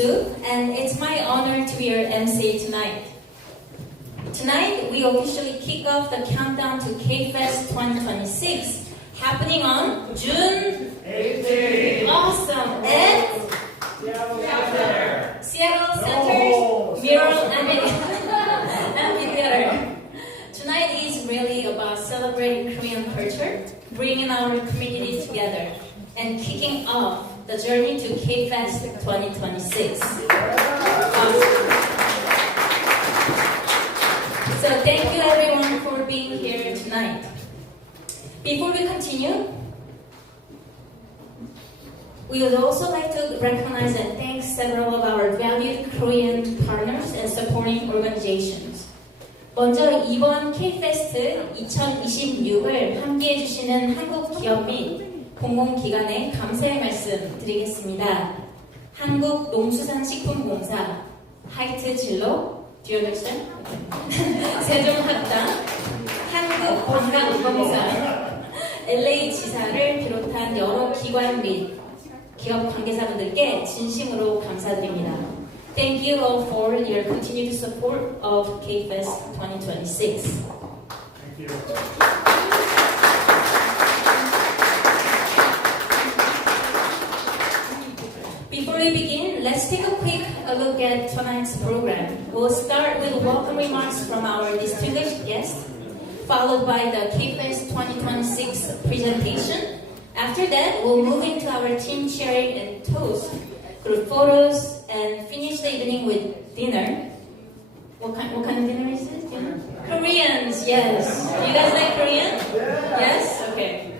Sue, and it's my honor to be your MC tonight. Tonight, we officially kick off the countdown to Kfest 2026, happening on June 18th. Awesome! At Seattle Center's Mural Amphitheater. Tonight is really about celebrating Korean culture, bringing our community together, and kicking off the journey to Kfest 2026. Awesome. So thank you everyone for being here tonight. Before we continue, we would also like to recognize and thank several of our valued Korean partners and supporting organizations. 먼저 이번 Kfest 2026을 함께해 주시는 한국 기업 및 공공기관에 감사의 말씀 드리겠습니다. 한국농수산식품공사, 하이트진로, do you understand? 세종학당, 한국관광공사, LA지사를 비롯한 여러 기관 및 기업 관계자분들께 진심으로 감사드립니다. Thank you all for your continued support of Kfest 2026. Thank you. Before we begin, let's take a quick look at tonight's program. We'll start with welcome remarks from our distinguished guest, followed by the Kfest 2026 presentation. After that, we'll move into our team sharing and toast, group photos, and finish the evening with dinner. What kind of dinner is this? Dinner? Koreans, yes. You guys like Korean? Yes? Okay.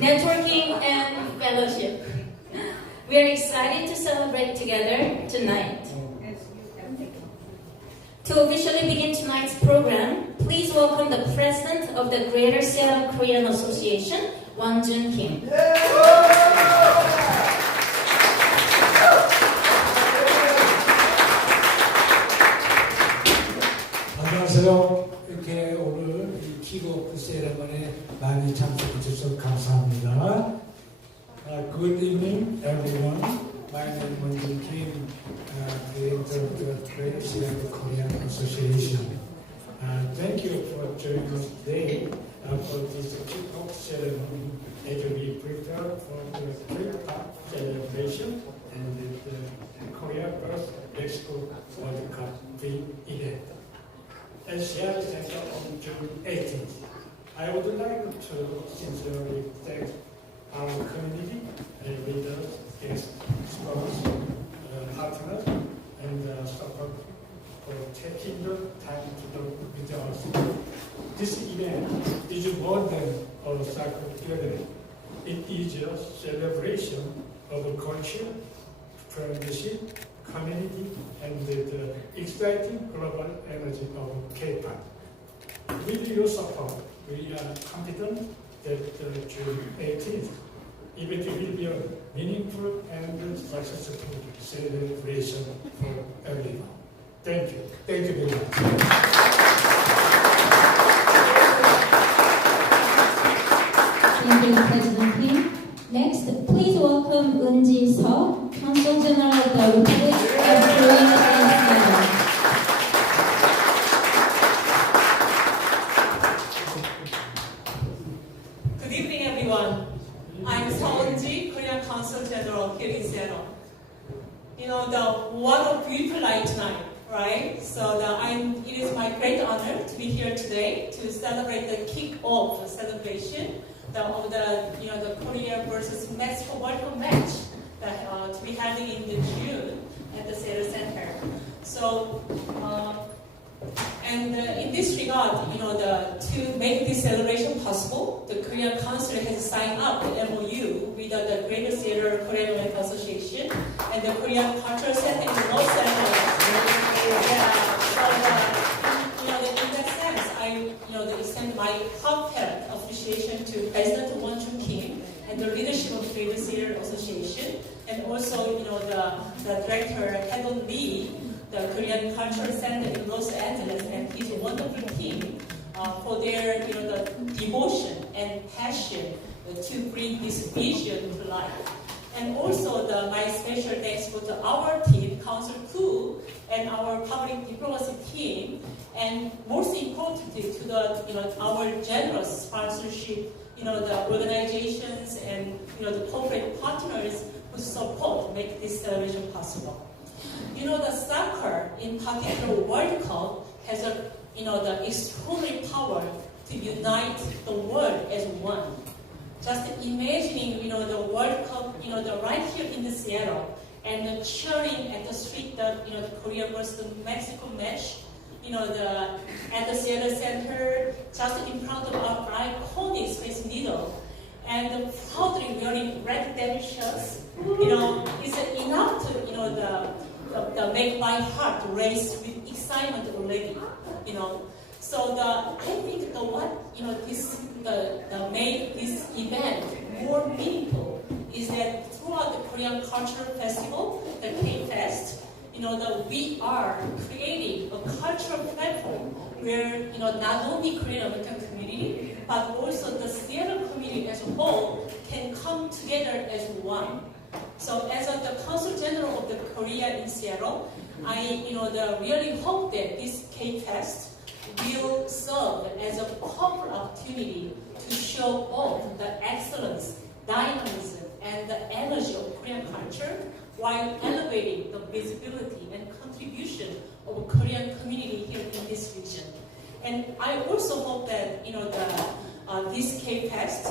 Networking and fellowship. We are excited to celebrate together tonight. To officially begin tonight's program, please welcome the President of the Greater Seattle Korean Association, Won-Jun Kim. 안녕하세요. 이렇게 오늘 이 킥오프 세레머니에 많이 참석해 주셔서 감사합니다. Good evening, everyone. My name is Won-Jun Kim, Director of the Greater Seattle Korean Association. Thank you for joining us today for this kickoff ceremony as we prepare for the Kickoff celebration and the Korea Girls Mexico World Cup event at Seattle Center on June 18th. I would like to sincerely thank our community and leaders, guests, sponsors, partners, and support for taking the time to do with us. This event is more than a soccer gathering. It is a celebration of culture, friendship, community, and the exciting global energy of K-pop. With your support, we are confident that June 18th event will be a meaningful and successful celebration for everyone. Thank you. Thank you very much. Thank you, President Kim. Next, please welcome Eun-ji Seo, Consul General of the Republic of Korea and Seattle. Good evening, everyone. I'm Seo-Eun-ji, Korean Consul General here in Seattle. What a beautiful night tonight, right? So it is my great honor to be here today to celebrate the kick-off celebration of the Korea versus Mexico World Cup match that to be happening in June at the Seattle Center. So. In this regard, to make this celebration possible, the Korean Council has signed up the MOU with the Greater Seattle Korean American Association and the Korean Cultural Center in Los Angeles. In that sense, I extend my heartfelt appreciation to President Won-Jun Kim and the leadership of the Greater Seattle Association, and also the director Hedon Lee, the Korean Cultural Center in Los Angeles, and his wonderful team for their the devotion and passion to bring this vision to life. And also my special thanks for our team, sponsor crew and our public diplomacy team, and most importantly to the our generous sponsorship, the organizations and the corporate partners who support make this celebration possible. The soccer, in particular World Cup, has the extraordinary power to unite the world as one. Just imagining, the World Cup, right here in the Seattle, and cheering at the street, the Korea versus Mexico match, at the Seattle Center, just in front of our iconic Space Needle, and proudly wearing red devil shirts, is enough to, the make my heart race with excitement already, So I think the made this event more meaningful is that throughout the Korean Cultural Festival, the K-Fest, we are creating a cultural platform where not only Korean American community but also the Seattle community as a whole can come together as one. So as the Consul General of the Korea in Seattle, I really hope that this K-Fest will serve as a powerful opportunity to show off the excellence, dynamism, and the energy of Korean culture while elevating the visibility and contribution of Korean community here in this region. And I also hope that this K-Fest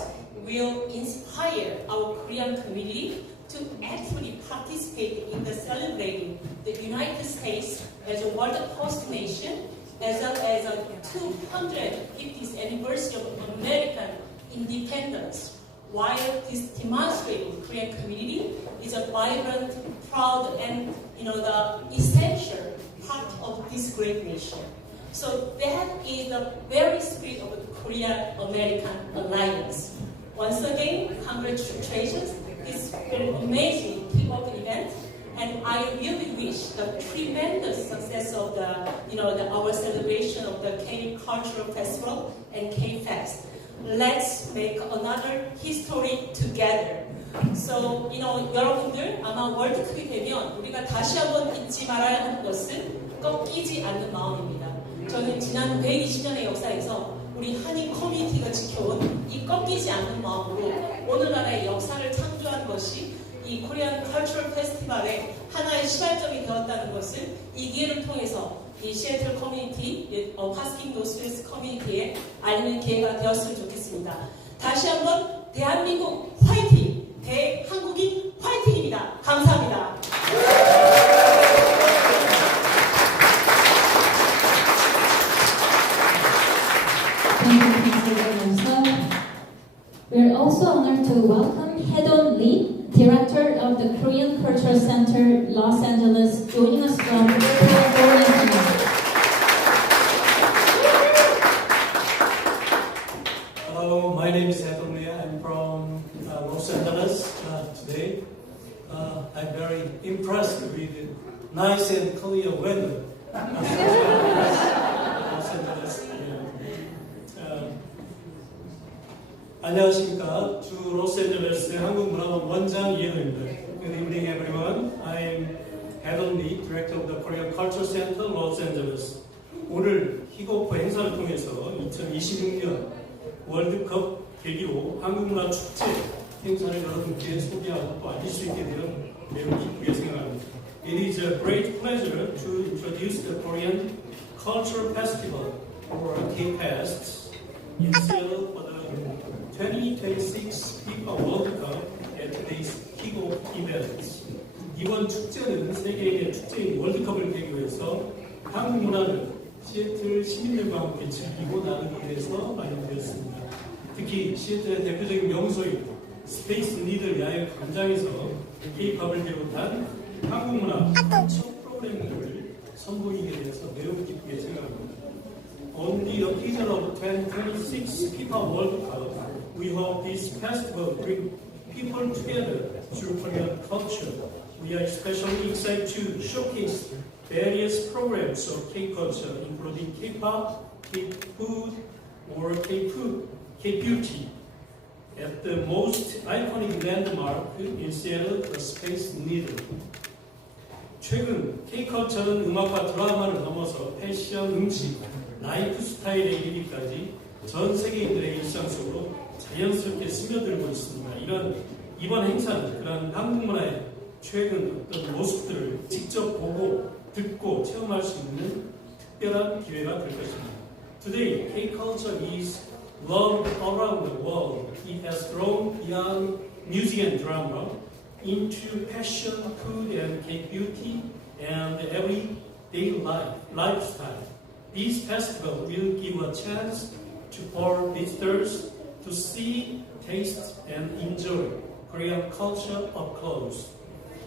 will inspire our Korean community to actually participate in the celebrating the United States as a world host nation, as well as a 250th anniversary of American independence, while this demonstrating Korean community is a vibrant, proud, and the essential part of this great nation. So that is the very spirit of the Korea-American alliance. Once again, congratulations. It's an amazing kickoff event, and I really wish the tremendous success of our celebration of the K Cultural Festival and K-Fest. Let's make another history together. So, 여러분들 아마 월드컵이 되면 우리가 다시 한번 잊지 말아야 하는 것은 꺾이지 않는 마음입니다. 저는 지난 120년의 역사에서 우리 한인 커뮤니티가 지켜온 이 꺾이지 않는 마음으로 오늘날의 역사를 창조한 것이 이 코리안 컬처럴 페스티벌의 하나의 시발점이 되었다는 것을 이 기회를 통해서 이 시애틀 커뮤니티, 화스킹 노스웨스트 커뮤니티에 알리는 기회가 되었으면 좋겠습니다. 다시 한번 대한민국 화이팅! 대한국인 화이팅입니다. 감사합니다. We're also honored to welcome Hae-Don Lee, Director of the Korean Cultural Center, Los Angeles, joining us from California. Hello, my name is Hae-Don Lee. I'm from Los Angeles today. I'm very impressed with the nice and clear weather. Los Angeles. 안녕하십니까. 주 로스앤젤레스의 한국문화원 원장 이현우입니다. Good evening, everyone. I'm Hae-Don Lee, Director of the Korean Cultural Center, Los Angeles. 오늘 킥오프 행사를 통해서 2026년 월드컵 계기로 한국문화 축제 행사를 여러분께 소개하고 또 알릴 수 있게 되는 매우 기쁘게 생각합니다. It is a great pleasure to introduce the Korean Cultural Festival, or K-Fest, in Seattle for the 2026 FIFA World Cup at today's Kickoff events. 이번 축제는 세계의 축제인 월드컵을 계기로 해서 한국 문화를 시애틀 시민들과 함께 즐기고 나누기 위해서 마련되었습니다. 특히 시애틀의 대표적인 명소인 스페이스 니들 야외 광장에서 K-팝을 비롯한 한국 문화 첫 프로그램들을 선보이게 돼서 매우 기쁘게 생각합니다. On the occasion of 2026 FIFA World Cup, we hope this festival bring people together through Korean culture. We are especially excited to showcase various programs of K-culture, including K-pop, K-food, or K-beauty. At the most iconic landmark in Seattle, the Space Needle. 최근 K컬처는 음악과 드라마를 넘어서 패션, 음식, 라이프 스타일에 이르기까지 전 세계인들의 일상 속으로 자연스럽게 스며들고 있습니다. 이번 행사는 그런 한국 문화의 최근 어떤 모습들을 직접 보고 듣고 체험할 수 있는 특별한 기회가 될 것입니다. Today, K-culture is loved around the world. It has grown beyond music and drama into passion, food, and cake beauty, and everyday lifestyle. This festival will give a chance for visitors to see, taste, and enjoy Korean culture up close.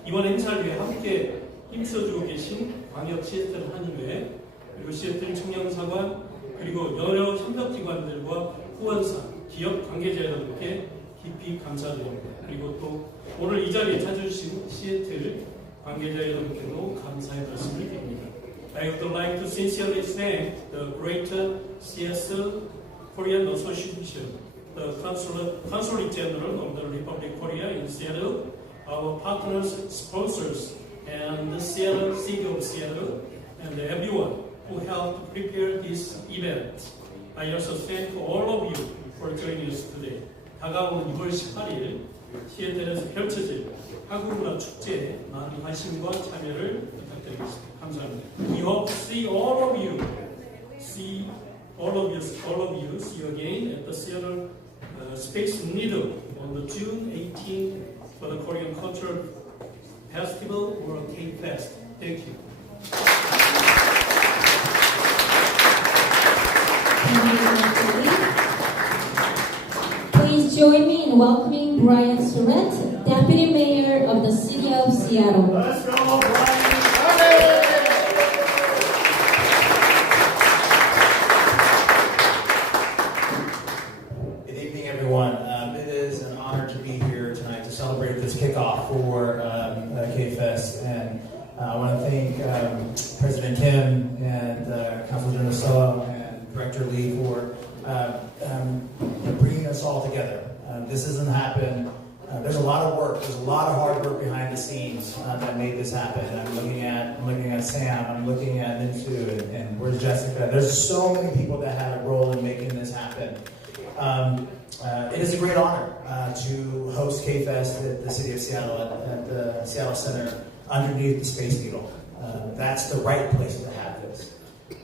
이번 행사를 위해 함께 힘써주고 계신 광역 시애틀 한의회, 그리고 시애틀 청년사관, 그리고 여러 협력기관들과 후원사, 기업 관계자 여러분께 깊이 감사드립니다. 그리고 또 오늘 이 자리에 찾아주신 시애틀 관계자 여러분께도 감사의 말씀을 드립니다. I would like to sincerely thank the Greater Seattle Korean Association, the Consulate General of the Republic of Korea in Seattle, our partners, sponsors, and the City of Seattle, and everyone who helped prepare this event. I also thank all of you for joining us today. 다가오는 6월 18일 시애틀에서 펼쳐질 한국문화 축제에 많은 관심과 참여를 부탁드리겠습니다. 감사합니다. We hope to see all of you see you again at the Seattle Space Needle on the June 18th for the Korean Cultural Festival or Kfest. Thank you. Please join me in welcoming Brian Surratt, Deputy Mayor of the City of Seattle. Let's go, Brian. Good evening, everyone. It is an honor to be here tonight to celebrate this kickoff for Kfest, and I want to thank President Kim and Council General Soa and Director Lee for bringing us all together. This doesn't happen. There's a lot of work. There's a lot of hard work behind the scenes that made this happen. I'm looking at Sam. I'm looking at Ninsu and where's Jessica. There's so many people that had a role in making this happen. It is a great honor to host Kfest at the City of Seattle at the Seattle Center underneath the Space Needle. That's the right place to have this.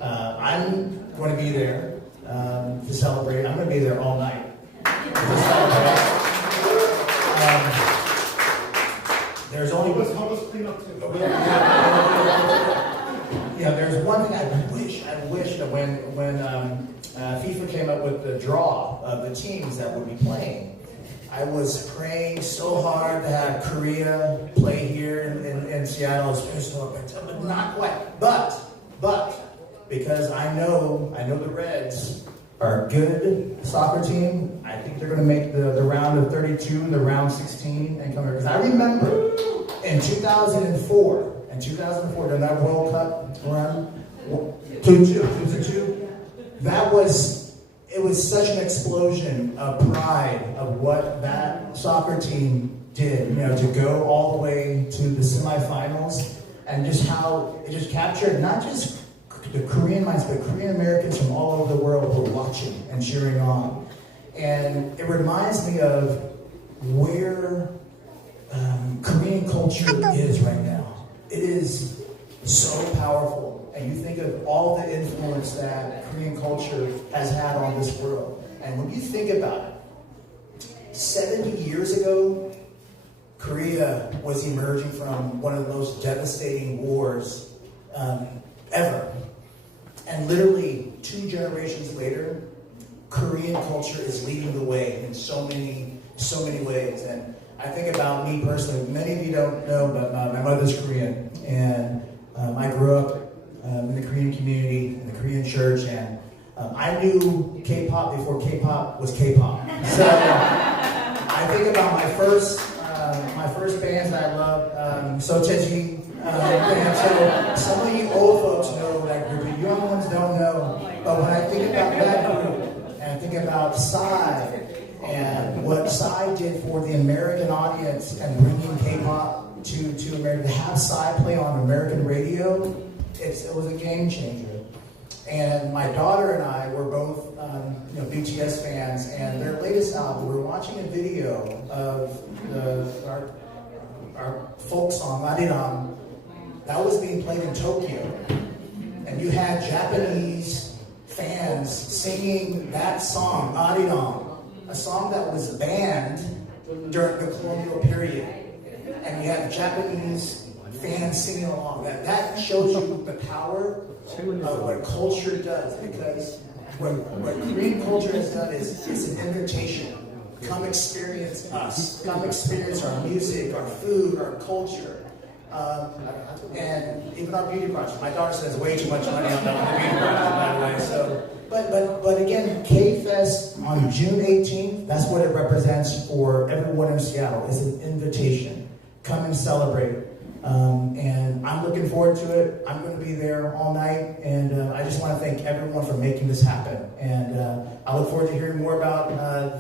I'm going to be there to celebrate. I'm going to be there all night to celebrate. There's only Help us clean up too. Yeah, there's one thing I wish that when FIFA came up with the draw of the teams that would be playing, I was praying so hard to have Korea play here in Seattle, but not quite. But because I know the Reds are a good soccer team, I think they're going to make the round of 32, the round 16, and come here. Because I remember in 2004, during that World Cup run, 2-2, it was such an explosion of pride of what that soccer team did, to go all the way to the semifinals, and just how it just captured not just the Korean minds, but Korean Americans from all over the world were watching and cheering on. And it reminds me of where Korean culture is right now. It is so powerful. And you think of all the influence that Korean culture has had on this world. And when you think about it, 70 years ago, Korea was emerging from one of the most devastating wars ever. And literally 2 generations later, Korean culture is leading the way in so many ways. And I think about me personally. Many of you don't know, but my mother's Korean, and I grew up in the Korean community, in the Korean church, and I knew K-pop before K-pop was K-pop. So I think about my first bands that I loved, Socheji. And so some of you old folks know that group, the young ones don't know. But when I think about that group, and I think about Psy, and what Psy did for the American audience and bringing K-pop to America, to have have Psy play on American radio, it was a game changer. And my daughter and I were both BTS fans, and their latest album, we were watching a video of our folk song, Ariram, that was being played in Tokyo. And you had Japanese fans singing that song, Ariram, a song that was banned during the colonial period. And you had Japanese fans singing along. That shows you the power of what culture does, because what Korean culture has done is it's an invitation. Come experience us. Come experience our music, our food, our culture. And even our beauty project. My daughter spends way too much money on the beauty project, by the way. So, but again, K-Fest on June 18th, that's what it represents for everyone in Seattle. It's an invitation. Come and celebrate. And I'm looking forward to it. I'm going to be there all night, and I just want to thank everyone for making this happen. And I look forward to hearing more about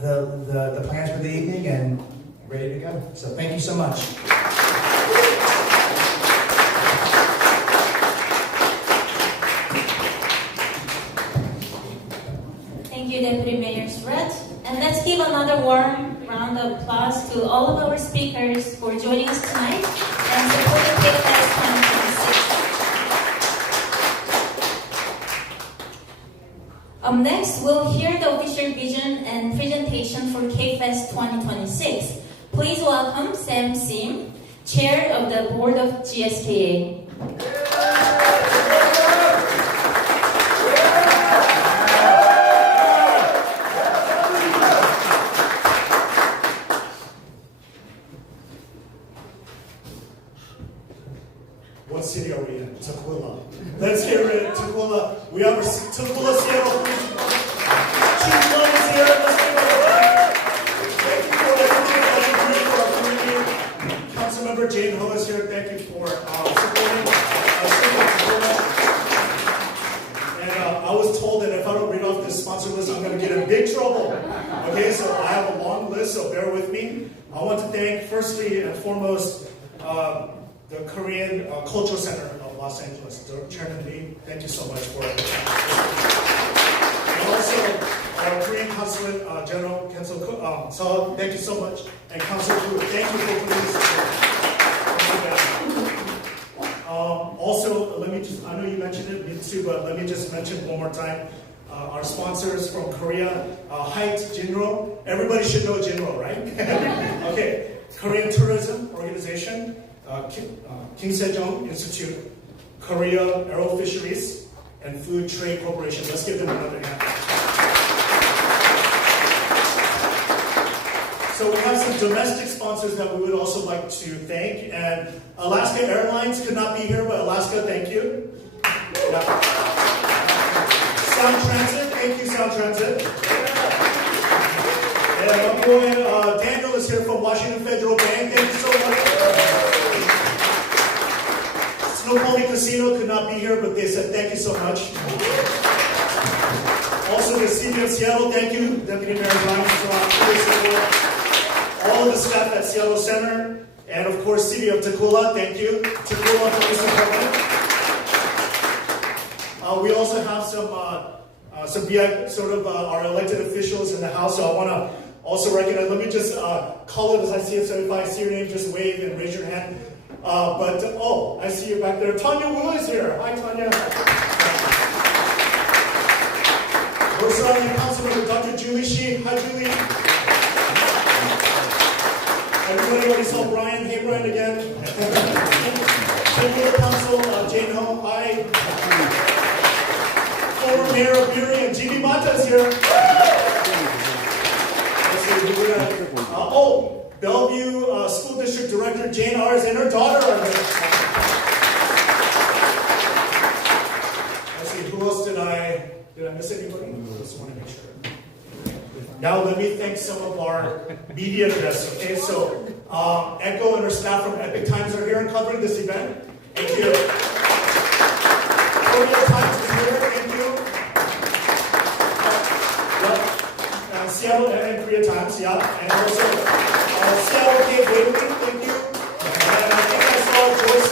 the plans for the evening, and ready to go. So thank you so much. Thank you, Deputy Mayor Surratt. And let's give another warm round of applause to all of our speakers for joining us tonight and supporting Kickoff 2026. Up next, we'll hear the official vision and presentation for K-Fest 2026. Please welcome Sam Sim, Chair of the Board of GSKA. What city are we in? Tukwila. Let's hear it, Tukwila. We have Tukwila, Seattle. Tukwila is here. Let's give it. Thank you for everything that you do for our community. Councilmember Jane Ho is here. Thank you for supporting Tukwila. And I was told that if I don't read off this sponsor list, I'm going to get in big trouble. Okay, so I have a long list, so bear with me. I want to thank, firstly and foremost, the Korean Cultural Center of Los Angeles, Chairman Lee, thank you so much for it. And also, our Korean Consulate General, Council So, thank you so much. And Council Koo, thank you for putting this together. Also, let me just, I know you mentioned it, me too, but let me just mention one more time. Our sponsors from Korea, Haight Jinro. Everybody should know Jinro, right? Okay, Korean Tourism Organization. Kim Sejong Institute, Korea Aero Fisheries, and Food Trade Corporation. Let's give them another hand. So we have some domestic sponsors that we would also like to thank. And Alaska Airlines could not be here, but Alaska, thank you. Yeah. Sound Transit, thank you, Sound Transit. And my boy Daniel is here from Washington Federal Bank. Thank you so much. Snoqualmie Casino could not be here, but they said thank you so much. Also, the City of Seattle, thank you, Deputy Mayor Ryan, all of the staff at Seattle Center, and of course, City of Tukwila, thank you. Tukwila Police Department. We also have some VIP, sort of our elected officials in the House, so I want to also recognize, let me just call it as I see it, so if I see your name, just wave and raise your hand. I see you back there. Tanya Wu is here. Hi, Tanya. We're surrounding Councilmember Dr. Julie Shi. Hi, Julie. Everybody already saw Brian. Hey, Brian again. Chamber Council, Jane Ho. Hi. Former Mayor of Erie and Jimmy Mata is here. Let's see who we got. Bellevue School District Director Jane Ars and her daughter are here. Let's see, who else did I miss anybody? I just want to make sure. Now let me thank some of our media guests. Okay, so Echo and her staff from Epic Times are here and covering this event. Thank you. Korea Times is here. Thank you. Seattle and Korea Times, yeah, and also Seattle Cave Waiting, thank you. And I think I saw Joyce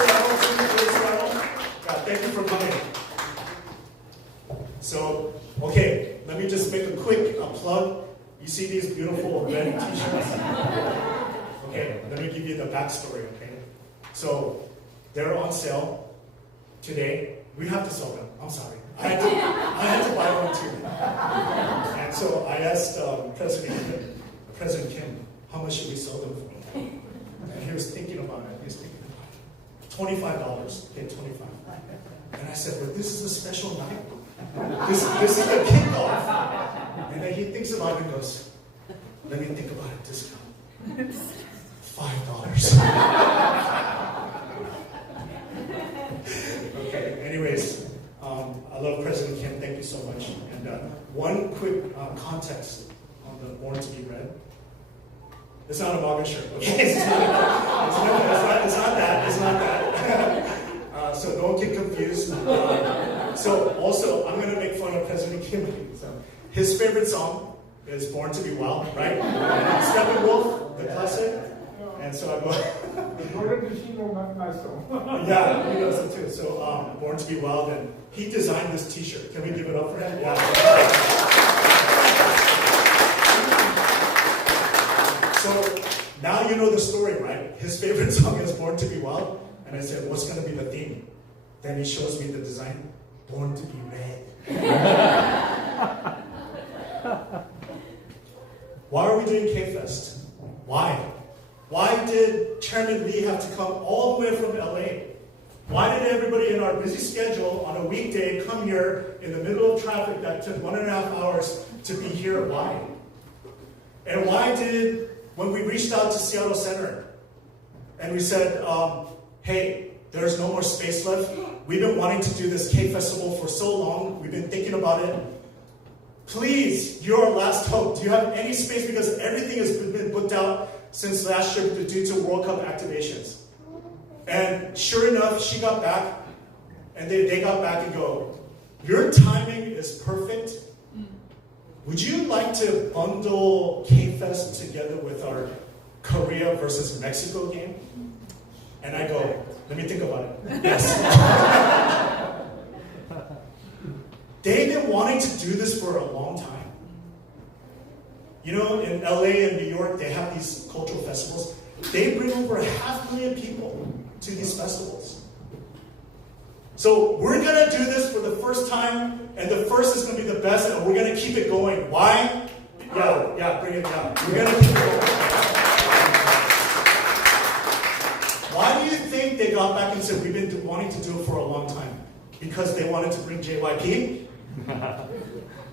plug. You see these beautiful red t-shirts? Okay, let me give you the backstory, okay? So, they're on sale today. We have to sell them. I'm sorry. I had to buy one too. And so I asked President Kim, how much should we sell them for? And he was thinking about it. He was thinking about it. $25. Okay, $25. And I said, well, this is a special night. This is a kickoff. And then he thinks about it and goes, let me think about it. Discount. $5. Okay, anyways, I love President Kim. Thank you so much. And one quick context on the Born to be Red. It's not a MAGA shirt, okay? It's not that. It's not that. So don't get confused. So also, I'm going to make fun of President Kim. So his favorite song is Born to be Wild, right? Steppenwolf, the classic. And so I go, yeah, he knows it too. So Born to be Wild, and he designed this t-shirt. Can we give it up for him? Yeah. So now you know the story, right? His favorite song is Born to be Wild. And I said, what's going to be the theme? Then he shows me the design, Born to be Red. Why are we doing Kfest? Why? Why did Chairman Lee have to come all the way from LA? Why did everybody in our busy schedule on a weekday come here in the middle of traffic that took 1.5 hours to be here? Why? And why did, when we reached out to Seattle Center and we said, hey, there's no more space left. We've been wanting to do this K-Festival for so long. We've been thinking about it. Please, you're our last hope. Do you have any space? Because everything has been booked out since last year due to World Cup activations. And sure enough, she got back, and they got back and go, your timing is perfect. Would you like to bundle K-Fest together with our Korea versus Mexico game? And I go, let me think about it. Yes. They've been wanting to do this for a long time. You know, in LA and New York, they have these cultural festivals. They bring over 500,000 people to these festivals. So we're going to do this for the first time, and the first is going to be the best, and we're going to keep it going. Why? Yeah, bring it down. We're going to keep it going. Why do you think they got back and said, we've been wanting to do it for a long time? Because they wanted to bring JYP?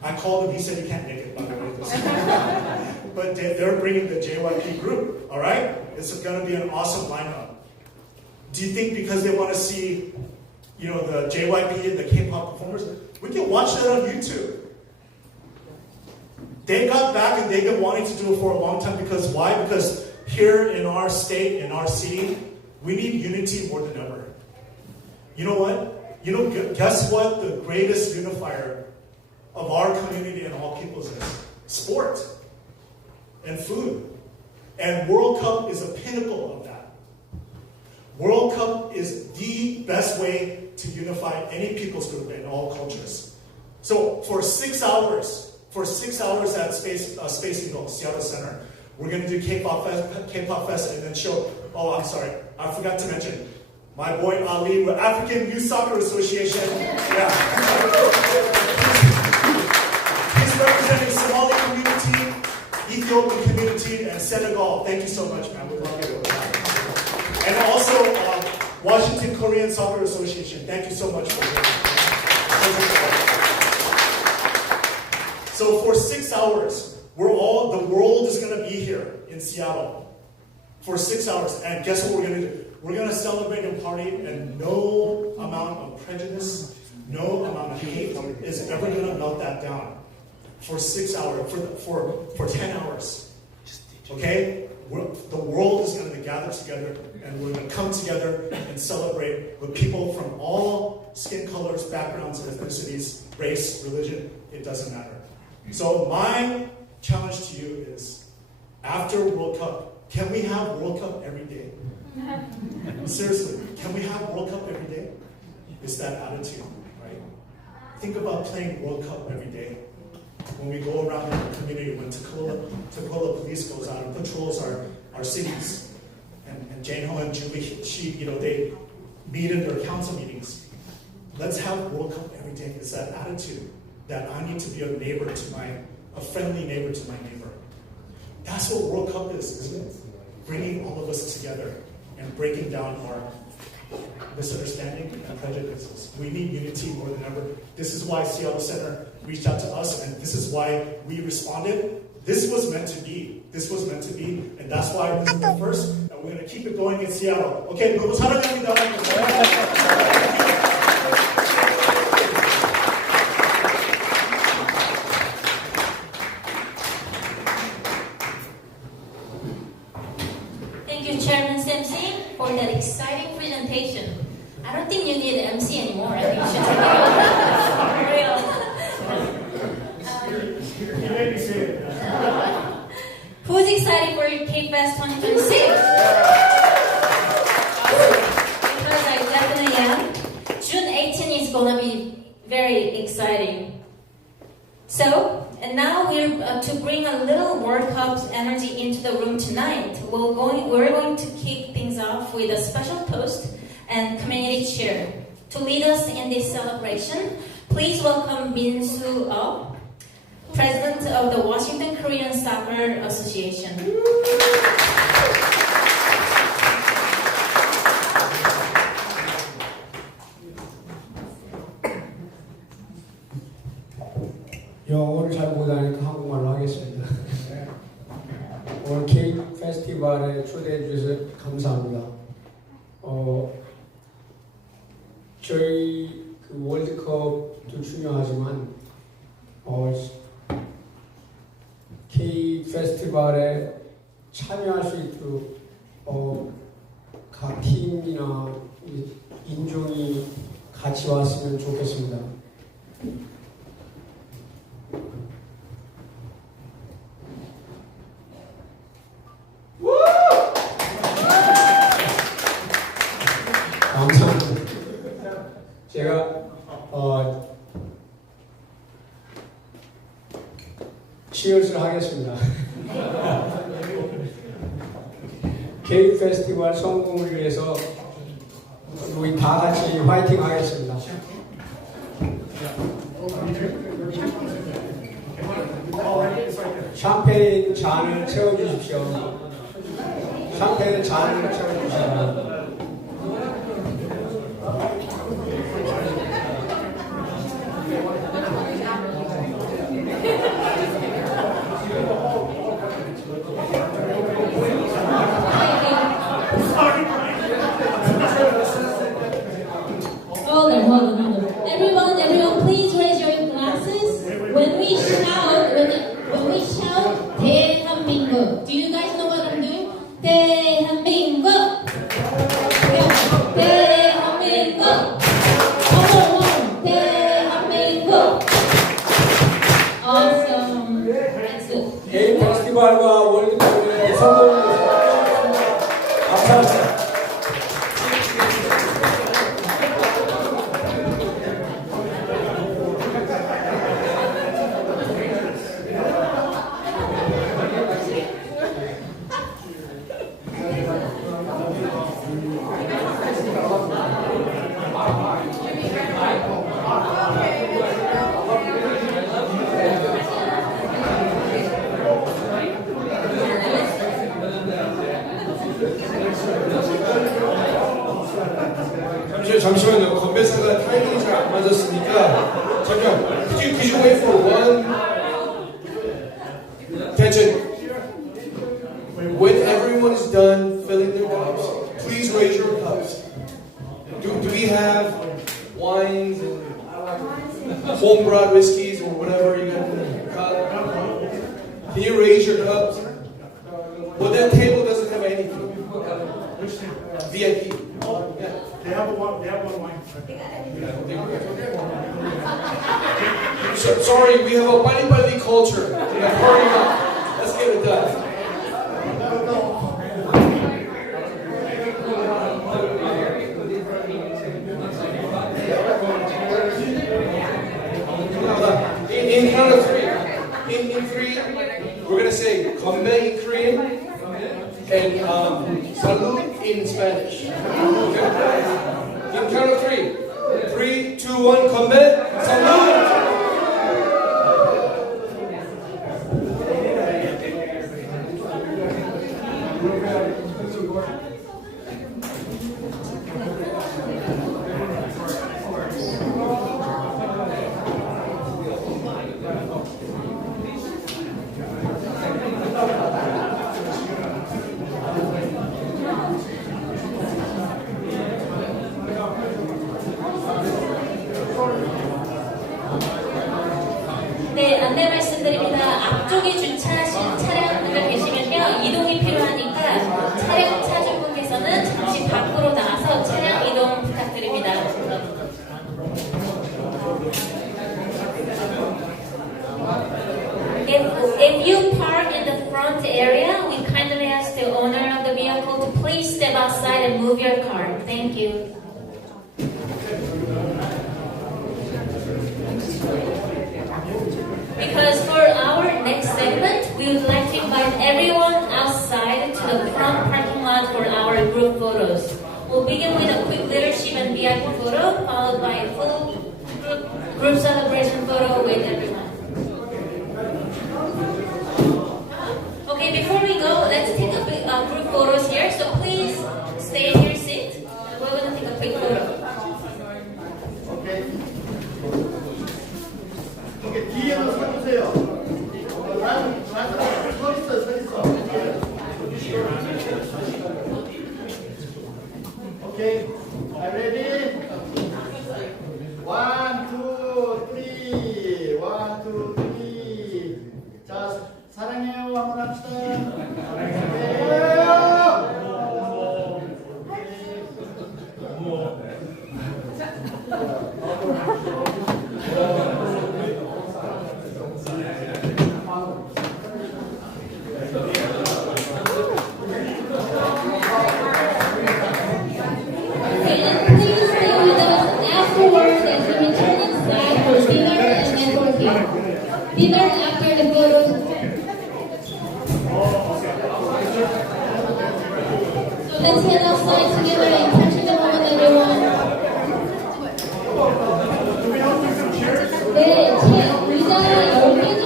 I called him, he said he can't make it, by the way. But they're bringing the JYP group, all right? It's going to be an awesome lineup. Do you think because they want to see, you know, the JYP and the K-pop performers, we can watch that on YouTube. They got back and they've been wanting to do it for a long time because why? Because here in our state, in our city, we need unity more than ever. You know what? You know, guess what the greatest unifier of our community and all peoples is? Sport and food. And World Cup is a pinnacle of that. World Cup is the best way to unify any people's group in all cultures. So for 6 hours at Space Eagle, Seattle Center, we're going to do K-pop Fest and then show, oh, I'm sorry, I forgot to mention, my boy Ali with African Youth Soccer Association. Yeah. He's representing Somali community, Ethiopian community, and Senegal. Thank you so much, man. We love you. And also, Washington Korean Soccer Association. Thank you so much for this. So for 6 hours, the world is going to be here in Seattle for 6 hours. And guess what we're going to do? We're going to celebrate and party, and no amount of prejudice, no amount of hate is ever going to melt that down for 6 hours, for 10 hours. Okay? The world is going to gather together, and we're going to come together and celebrate with people from all skin colors, backgrounds, ethnicities, race, religion. It doesn't matter. So my challenge to you is, after World Cup, can we have World Cup every day? Seriously, can we have World Cup every day? It's that attitude, right? Think about playing World Cup every day. when we go around in the community, when Tukwila Police goes out and patrols our cities. And Jane Ho and Julie, they meet in their council meetings. Let's have World Cup every day. It's that attitude that I need to be a friendly neighbor to my neighbor. That's what World Cup is, isn't it? Bringing all of us together and breaking down our misunderstanding and prejudices. We need unity more than ever. This is why Seattle Center reached out to us, and this is why we responded. This was meant to be. This was meant to be, and that's why this is the first, and we're going to keep it going in Seattle. Okay, 너무 사랑합니다. Thank you, Chairman Simpson, for that exciting presentation. I don't think you need an MC anymore. I think you should take it over. For real. You made me say it. Who's excited for Kfest 2026? Because I definitely am. June 18 is gonna be very exciting. So, and now we're to bring a little World Cup energy into the room tonight. We're going to kick things off with a special toast and community cheer. To lead us in this celebration, please welcome Min Soo Oh, President of the Washington Korean Soccer Association. 영어를 잘 못하니까 한국말로 하겠습니다. 오늘 케이크 페스티벌에 초대해 주셔서 감사합니다. 저희 그 월드컵도 중요하지만 케이크 페스티벌에 참여할 수 있도록 각 팀이나 인종이 같이 왔으면 좋겠습니다. 감사합니다. 제가 치얼스를 하겠습니다. 케이크 페스티벌 성공을 위해서 우리 다 같이 화이팅 하겠습니다. 샴페인 잔을 채워주십시오. 샴페인 잔을 채워주십시오. Hold on. Everyone, please raise your glasses. When we shout, 대한민국. Do you guys know what I'm doing? 대한민국. 대한민국. 대한민국. Awesome. That's it. 게임 페스티벌과 월드컵의 성공을 감사합니다. 잠시만요. 건배사가 타이밍이 잘 안 맞았으니까 잠깐. Could you wait for one? Attention. When everyone is done filling their cups, please raise your cups. Do we have wines and home-brought whiskeys or whatever you got in your cup? Can you raise your cups? Well, that table doesn't have anything. VIP. Yeah. They have one wine. Sorry, we have a 빨리빨리 culture. Hurry up. Let's get it done. In count of three. in three, we're gonna say "konbe" in Korean and "salud" in Spanish. Okay? In count of three. 3, 2, 1, konbe, salud. 네, 안내 말씀드립니다. 앞쪽에 주차하신 차량분들 계시면요, 이동이 필요하니까 차량 찾은 분께서는 잠시 밖으로 나와서 차량 이동 부탁드립니다. If you park in the front area, we kindly ask the owner of the vehicle to please step outside and move your car. Thank you. Because for our next segment, we would like to invite everyone outside to the front parking lot for our group photos. We'll begin with a quick leadership and VIP photo, followed by a full group celebration photo with everyone. Okay, before we go, let's take a group photos here. So please stay in your seat. We're going to take a quick photo. 오케이. 오케이, 뒤에도 서주세요. 서 있어. 오케이. I'm ready. 1, 2, 3. 1, 2, 3. 자, 사랑해요. 한번 합시다. 사랑해요. Please stay with us afterwards as we return inside for dinner and networking. Dinner after the photos. So let's head outside together and capture the moment, everyone. 네, 의자 10개